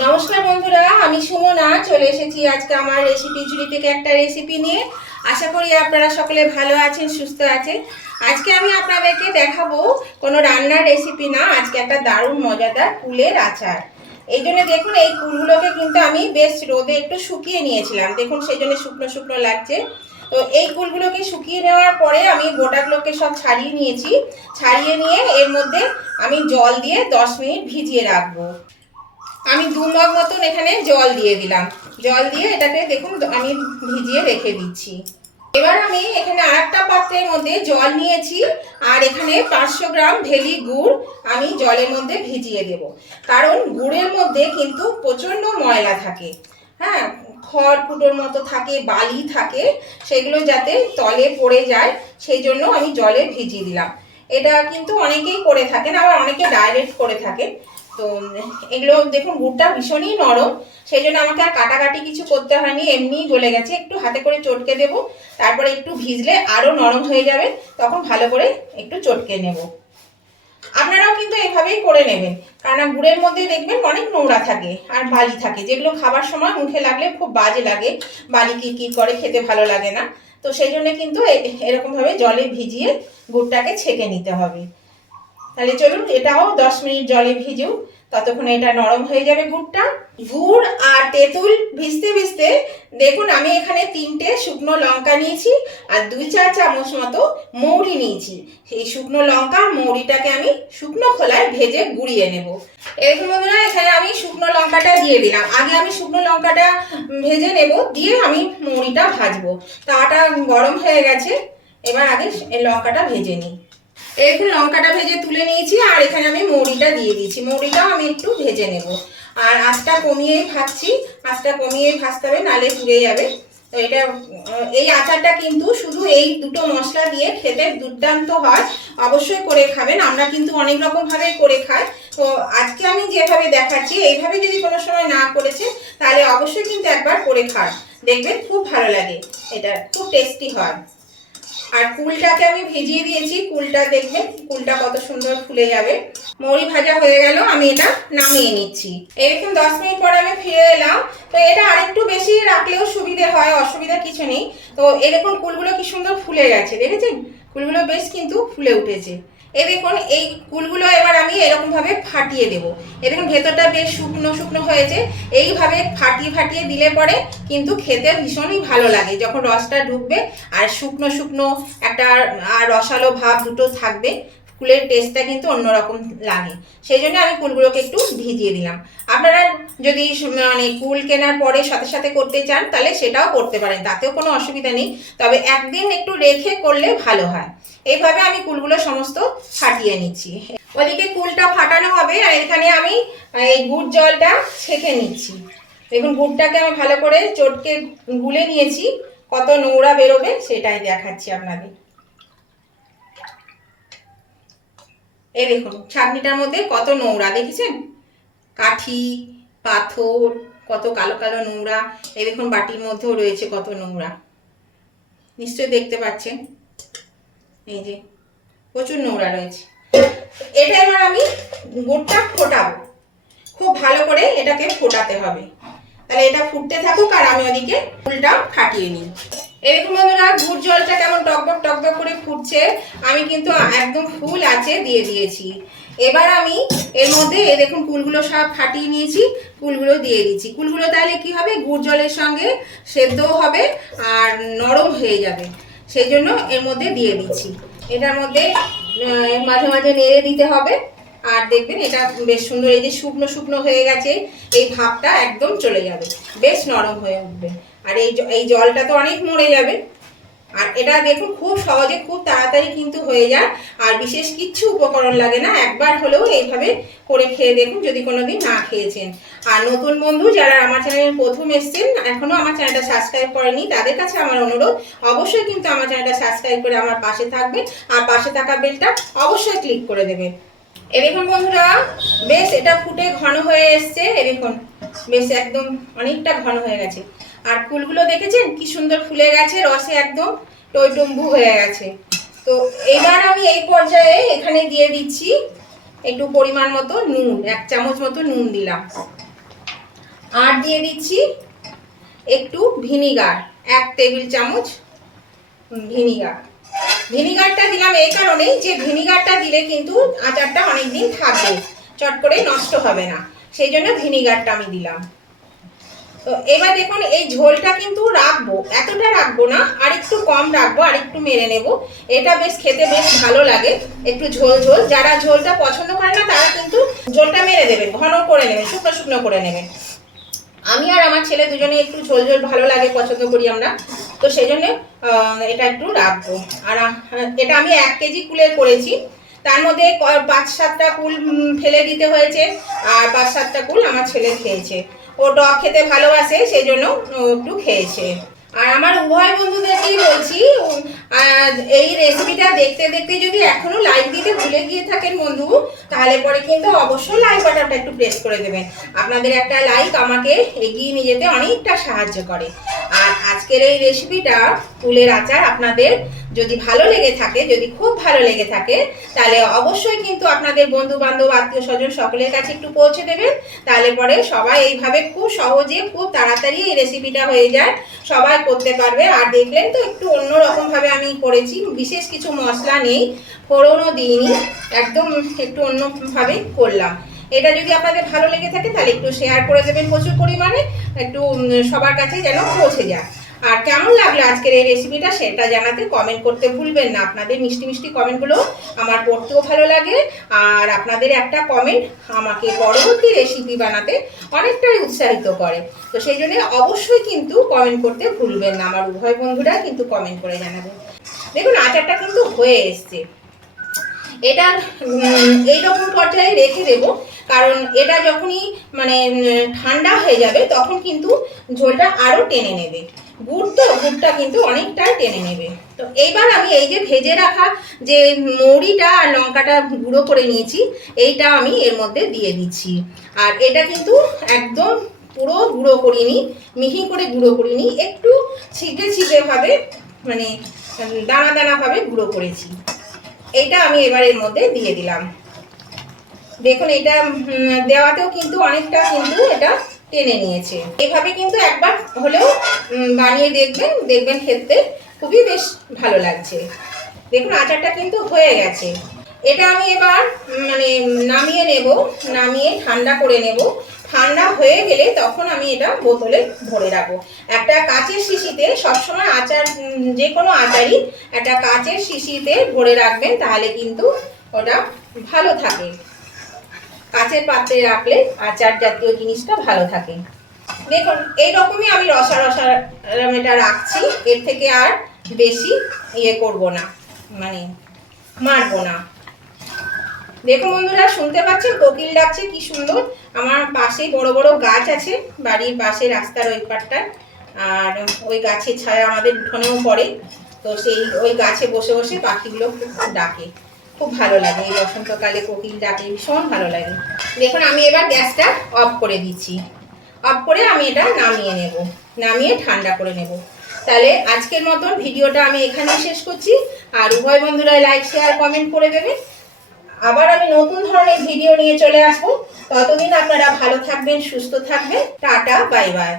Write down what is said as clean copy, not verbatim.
নমস্কার বন্ধুরা, আমি সুমনা চলে এসেছি আজকে আমার রেসিপি ঝুড়ি থেকে একটা রেসিপি নিয়ে। আশা করি আপনারা সকলে ভালো আছেন, সুস্থ আছেন। আজকে আমি আপনাদেরকে দেখাবো কোনো রান্নার রেসিপি না, আজকে একটা দারুণ মজাদার কুলের আচার। এই জন্য দেখুন, এই কুলগুলোকে কিন্তু আমি বেশ রোদে একটু শুকিয়ে নিয়েছিলাম। দেখুন সেই জন্য শুকনো শুকনো লাগছে। তো এই কুলগুলোকে শুকিয়ে নেওয়ার পরে আমি গোটাগুলোকে সব ছাড়িয়ে নিয়েছি। ছাড়িয়ে নিয়ে এর মধ্যে আমি জল দিয়ে 10 মিনিট ভিজিয়ে রাখবো। আমি 2 মগ মতন এখানে জল দিয়ে দিলাম। জল দিয়ে এটাকে দেখুন আমি ভিজিয়ে রেখে দিচ্ছি। এবার আমি এখানে আরেকটা পাত্রের মধ্যে জল নিয়েছি, আর এখানে 500 গ্রাম ভেলি গুড় আমি জলের মধ্যে ভিজিয়ে দেব। কারণ গুড়ের মধ্যে কিন্তু প্রচণ্ড ময়লা থাকে, হ্যাঁ, খড় কুটোর মতো থাকে, বালি থাকে, সেগুলো যাতে তলে পড়ে যায় সেই জন্য আমি জলে ভিজিয়ে দিলাম। এটা কিন্তু অনেকেই করে থাকেন, আবার অনেকে ডাইরেক্ট করে থাকেন। তো এগুলো দেখুন গুড়টা ভীষণই নরম, সেই জন্য আমাকে আর কাটাকাটি কিছু করতে হয়নি, এমনিই গলে গেছে। একটু হাতে করে চটকে দেব, তারপরে একটু ভিজলে আরও নরম হয়ে যাবে, তখন ভালো করে একটু চটকে নেব। আপনারাও কিন্তু এভাবেই করে নেবেন, কারণ গুড়ের মধ্যে দেখবেন অনেক নোংরা থাকে আর বালি থাকে, যেগুলো খাবার সময় মুখে লাগলে খুব বাজে লাগে, বালি কি করে, খেতে ভালো লাগে না। তো সেই জন্য কিন্তু এরকমভাবে জলে ভিজিয়ে গুড়টাকে ছেঁকে নিতে হবে। তাহলে চলুন এটাও 10 মিনিট জলে ভিজুক, ততক্ষণে এটা নরম হয়ে যাবে গুড়টা। গুড় আর তেঁতুল ভিজতে ভিজতে দেখুন আমি এখানে 3টে শুকনো লঙ্কা নিয়েছি আর 2-4 চামচ মতো মৌরি নিয়েছি। সেই শুকনো লঙ্কা মৌরিটাকে আমি শুকনো খোলায় ভেজে গুঁড়িয়ে নেব। এরকম বন্ধুরা, এখানে আমি শুকনো লঙ্কাটা দিয়ে দিলাম। আগে আমি শুকনো লঙ্কাটা ভেজে নেব, দিয়ে আমি মৌরিটা ভাজবো। তাওয়াটা গরম হয়ে গেছে, এবার আগে লঙ্কাটা ভেজে নিই। এরকম লঙ্কাটা ভেজে তুলে নিয়েছি, আর এখানে আমি মৌরিটা দিয়ে দিয়েছি। মৌরিটাও আমি একটু ভেজে নেব, আর আঁচটা কমিয়েই ভাজছি। আঁচটা কমিয়েই ভাজতে হবে, নালে পুড়ে যাবে। তো এটা এই আচারটা কিন্তু শুধু এই দুটো মশলা দিয়ে খেতে দুর্দান্ত হয়, অবশ্যই করে খাবেন। আমরা কিন্তু অনেক রকমভাবেই করে খাই, তো আজকে আমি যেভাবে দেখাচ্ছি এইভাবে যদি কোনো সময় না করেছে তাহলে অবশ্যই কিন্তু একবার করে খান, দেখবেন খুব ভালো লাগে, এটা খুব টেস্টি হয়। আর কুলটাকে আমি ভিজিয়ে দিয়েছি, কুলটা দেখবেন কুলটা কত সুন্দর ফুলে যাবে। মৌরি ভাজা হয়ে গেল, আমি এটা নামিয়ে নিচ্ছি। এরকম 10 মিনিট পরে আমি ফিরে এলাম। তো এটা আরেকটু বেশি রাখলেও সুবিধে হয়, অসুবিধা কিছু নেই। তো এরকম কুলগুলো কি সুন্দর ফুলে গেছে, দেখেছেন? কুলগুলো বেশ কিন্তু ফুলে উঠেছে। এই দেখুন এই কুলগুলো এবার আমি এরকমভাবে ফাটিয়ে দেবো। এরকম ভেতরটা বেশ শুকনো শুকনো হয়েছে, এইভাবে ফাটিয়ে ফাটিয়ে দিলে পরে কিন্তু খেতে ভীষণই ভালো লাগে, যখন রসটা ঢুকবে আর শুকনো শুকনো একটা আর রসালো ভাব দুটো থাকবে, কুলের টেস্টটা কিন্তু অন্যরকম লাগে। সেই জন্য আমি কুলগুলোকে একটু ভিজিয়ে দিলাম। আপনারা যদি মানে কুল কেনার পরে সাথে সাথে করতে চান তাহলে সেটাও করতে পারেন, তাতেও কোনো অসুবিধা নেই, তবে একদিন একটু রেখে করলে ভালো হয়। এইভাবে আমি কুলগুলো সমস্ত ফাটিয়ে নিচ্ছি। ওদিকে কুলটা ফাটানো হবে, আর এখানে আমি এই গুড় জলটা ছেঁকে নিচ্ছি। দেখুন গুড়টাকে আমি ভালো করে চটকে গুলে নিয়েছি, কত নোংরা বেরোবে সেটাই দেখাচ্ছি আপনাদের। এই দেখুন ছাঁকনিটার মধ্যে কত নোংরা, দেখেছেন? কাঠি পাথর কত কালো কালো নোংরা। এই দেখুন বাটির মধ্যেও রয়েছে কত নোংরা, নিশ্চয়ই দেখতে পাচ্ছেন। এই যে প্রচুর নোংরা রয়েছে। এটা এবার আমি গুড়টা ফোটাবো, খুব ভালো করে এটাকে ফোটাতে হবে। তাহলে এটা ফুটতে থাকুক আর আমি ওদিকে ফুলটা ফাটিয়ে নিই। এরকম বন্ধুরা গুড় জলটা কেমন টকবক টকবক করে ফুটছে, আমি কিন্তু একদম ফুল আছে দিয়ে দিয়েছি। এবার আমি এর মধ্যে এই দেখুন কুলগুলো সব ফাটিয়ে নিয়েছি, কুলগুলো দিয়ে দিচ্ছি। কুলগুলো তাহলে কি হবে, গুড় জলের সঙ্গে সেদ্ধও হবে আর নরম হয়ে যাবে, সেই জন্য এর মধ্যে দিয়ে দিচ্ছি। এটার মধ্যে মাঝে মাঝে নেড়ে দিতে হবে, আর দেখবেন এটা বেশ সুন্দর, এই যে শুকনো শুকনো হয়ে গেছে, এই ভাবটা একদম চলে যাবে, বেশ নরম হয়ে উঠবে। আর এই জলটা তো অনেক মরে যাবে। আর এটা দেখুন খুব সহজে খুব তাড়াতাড়ি কিন্তু হয়ে যায়, আর বিশেষ কিচ্ছু উপকরণ লাগে না। একবার হলেও এইভাবে করে খেয়ে দেখুন যদি কোনোদিন না খেয়েছেন। আর নতুন বন্ধু যারা আমার চ্যানেলে প্রথম এসেছেন, এখনও আমার চ্যানেলটা সাবস্ক্রাইব করেনি, তাদের কাছে আমার অনুরোধ অবশ্যই কিন্তু আমার চ্যানেলটা সাবস্ক্রাইব করে আমার পাশে থাকবে, আর পাশে থাকা বেলটা অবশ্যই ক্লিক করে দেবে। এ দেখুন বন্ধুরা বেশ এটা ফুটে ঘন হয়ে এসছে, এ দেখুন বেশ একদম অনেকটা ঘন হয়ে গেছে। আর ফুলগুলো দেখেছেন কি সুন্দর ফুলে গেছে, রসে একদম টইটুম্বু হয়ে গেছে। তো এবার আমি এই পর্যায়ে এখানে দিয়ে দিচ্ছি একটু পরিমাণ মতো নুন, 1 চামচ মতো নুন দিলাম। আর দিয়ে দিচ্ছি একটু ভিনিগার, 1 টেবিল চামচ ভিনিগার। ভিনিগারটা দিলাম এই কারণেই যে ভিনিগারটা দিলে কিন্তু আচারটা অনেকদিন থাকবে, চট করে নষ্ট হবে না, সেই জন্য ভিনিগারটা আমি দিলাম। তো এবার দেখুন এই ঝোলটা কিন্তু রাখবো, এতটা রাখবো না, আর একটু কম রাখবো, আর একটু মেরে নেব। এটা বেশ খেতে বেশ ভালো লাগে, একটু ঝোল ঝোল। যারা ঝোলটা পছন্দ করে না তারা কিন্তু ঝোলটা মেরে দেবেন, ঘন করে নেবেন, শুকনো শুকনো করে নেবেন। আমি আর আমার ছেলে দুজনে একটু ঝোল ঝোল ভালো লাগে, পছন্দ করি আমরা, তো সেই জন্য এটা একটু রাখবো। আর এটা আমি 1 কেজি কুলের করেছি, তার মধ্যে 5-7টা কুল ফেলে দিতে হয়েছে, আর 5-7টা কুল আমার ছেলে খেয়েছে। ও টক খেতে ভালোবাসে, সেই জন্য একটু খেয়েছে। আর আমার উভয় বন্ধুদেরকেই বলছি, এই রেসিপিটা দেখতে দেখতে যদি এখনো লাইক দিতে ভুলে গিয়ে থাকেন বন্ধু, তাহলে পরে কিন্তু অবশ্যই লাইক বাটনটা একটু প্রেস করে দেবেন। আপনাদের একটা লাইক আমাকে এগিয়ে নিয়ে যেতে অনেকটা সাহায্য করে। আর আজকের এই রেসিপিটা কুলের আচার আপনাদের যদি ভালো লেগে থাকে, যদি খুব ভালো লেগে থাকে, তাহলে অবশ্যই কিন্তু আপনাদের বন্ধু বান্ধব, আত্মীয় স্বজন সকলের কাছে একটু পৌঁছে দেবেন। তাহলে পরে সবাই এইভাবে খুব সহজে, খুব তাড়াতাড়ি এই রেসিপিটা হয়ে যায়, সবাই করতে পারবে। আর দেখলেন তো একটু অন্যরকম ভাবে আমি করেছি, বিশেষ কিছু মশলা নেই, ফোড়নও দিইনি, একদম একটু অন্যভাবে করলাম। এটা যদি আপনাদের ভালো লেগে থাকে তাহলে একটু শেয়ার করে দেবেন প্রচুর পরিমাণে, একটু সবার কাছে যেন পৌঁছে যায়। আর কেমন লাগলো আজকের এই রেসিপিটা সেটা জানাতে কমেন্ট করতে ভুলবেন না। আপনাদের মিষ্টি মিষ্টি কমেন্টগুলো আমার পড়তেও ভালো লাগে, আর আপনাদের একটা কমেন্ট আমাকে পরবর্তী রেসিপি বানাতে অনেকটাই উৎসাহিত করে। তো সেই জন্য অবশ্যই কিন্তু কমেন্ট করতে ভুলবেন না, আমার উভয় বন্ধুরা কিন্তু কমেন্ট করে জানাবেন। দেখুন আচারটা কিন্তু হয়ে এসছে, এটা এইরকম পর্যায়ে রেখে দেব, কারণ এটা যখনই মানে ঠান্ডা হয়ে যাবে তখন কিন্তু ঝোলটা আরও টেনে নেবে। গুড়টা কিন্তু অনেকটা টেনে নেবে। তো এইবার আমি এই যে ভেজে রাখা যে মৌরিটা আর লঙ্কাটা গুঁড়ো করে নিয়েছি, এইটা আমি এর মধ্যে দিয়ে দিচ্ছি। আর এটা কিন্তু একদম পুরো গুঁড়ো করিনি, মিহি করে গুঁড়ো করিনি, একটু ছিটে ছিটে ভাবে, মানে দানা দানা ভাবে গুঁড়ো করেছি। এইটা আমি এবার এর মধ্যে দিয়ে দিলাম। দেখুন এটা দেওয়াতেও কিন্তু অনেকটা কিন্তু এটা টেনে নিয়েছে। এভাবে কিন্তু একবার হলেও বানিয়ে দেখবেন খেতে খুবই বেশ ভালো লাগছে। দেখুন আচারটা কিন্তু হয়ে গেছে। এটা আমি এবার মানে নামিয়ে নেব, নামিয়ে ঠান্ডা করে নেব। ঠান্ডা হয়ে গেলে তখন আমি এটা বোতলে ভরে রাখবো। একটা কাচের শিশিতে সবসময় আচার, যে কোনো আচারই একটা কাচের শিশিতে ভরে রাখবেন, তাহলে কিন্তু ওটা ভালো থাকে। কাচের পাত্রে রাখলে আচার জাতীয় জিনিসটা ভালো থাকে। দেখুন এইরকমই আমি রসা এটা রাখছি, এর থেকে আর বেশি ইয়ে করব না, মানে মারবো না। দেখুন বন্ধুরা শুনতে পাচ্ছেন কোকিল ডাকছে কি সুন্দর। আমার পাশেই বড় বড় গাছ আছে, বাড়ির পাশে রাস্তার ওই পাটটায়, আর ওই গাছের ছায়া আমাদের উঠোনেও পড়ে। তো সেই ওই গাছে বসে বসে পাখিগুলো খুব ডাকে, খুব ভালো লাগে। এই বসন্তকালে কোকিল ডাকে, ভীষণ ভালো লাগে। দেখুন আমি এবার গ্যাসটা অফ করে দিচ্ছি, অফ করে আমি এটা নামিয়ে নেব, নামিয়ে ঠান্ডা করে নেব। তাহলে আজকের মতন ভিডিওটা আমি এখানেই শেষ করছি। আর উভয় বন্ধুরা লাইক শেয়ার কমেন্ট করে দেবে। আবার আমি নতুন ধরনের ভিডিও নিয়ে চলে আসবো। ততদিন আপনারা ভালো থাকবেন, সুস্থ থাকবেন। Tata, bye bye.